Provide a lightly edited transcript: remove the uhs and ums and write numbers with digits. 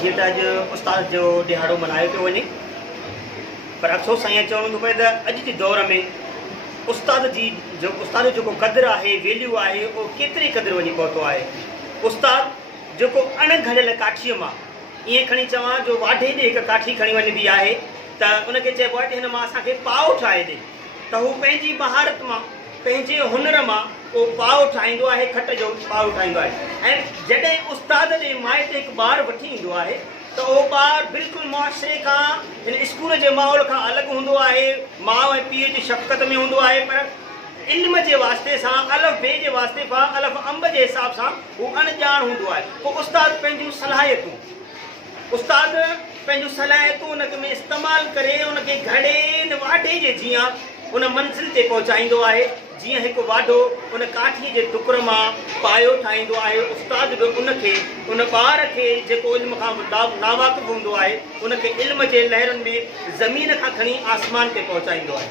जीअं त अॼु उस्ताद जो ॾिहाड़ो मल्हायो पियो वञे, पर अफ़सोस सां ईअं चवणो थो पए त अॼु जे दौर में उस्ताद जो जेको क़दुरु आहे, वैल्यू आहे, उहो केतिरे क़दुरु वञी पहुतो आहे। उस्ताद जेको अणघड़ियल काठीअ मां ईअं खणी चवां जो वाढे ॾे हिकु काठी खणी वञिबी आहे त उनखे चइबो आहे त हिन मां असांखे पाव ठाहे ॾे, त हू पंहिंजी महारत मां, पंहिंजे हुनर मां उहो पाव ठाहींदो आहे, खट जो पाव ठाहींदो आहे। ऐं जॾहिं उस्ताद ॾे माइट हिकु ॿारु वठी ईंदो आहे त उहो ॿारु बिल्कुलु मुआशिरे खां, हिन स्कूल जे माहौल खां अलॻि हूंदो आहे, माउ ऐं पीउ जी शफ़क़त में हूंदो आहे, पर इल्म जे वास्ते सां, अलफ़ बे जे वास्ते सां, अलफ़ अंब जे हिसाब सां हू अणॼाण हूंदो आहे। पोइ उस्ताद पंहिंजूं सलाहियतूं उनखे में इस्तेमालु करे उनखे घड़े वाढे जे जीअं उन मंज़िल ते पहुचाईंदो आहे, जीअं हिकु वाढो उन काठीअ जे टुकर मां पायो ठाहींदो आहे। उस्ताद बि उनखे, उन ॿार खे जेको इल्म खां नावाक़िफ़ हूंदो आहे, उनखे इल्म जे लहरुनि में ज़मीन खां खणी आसमान ते पहुचाईंदो आहे।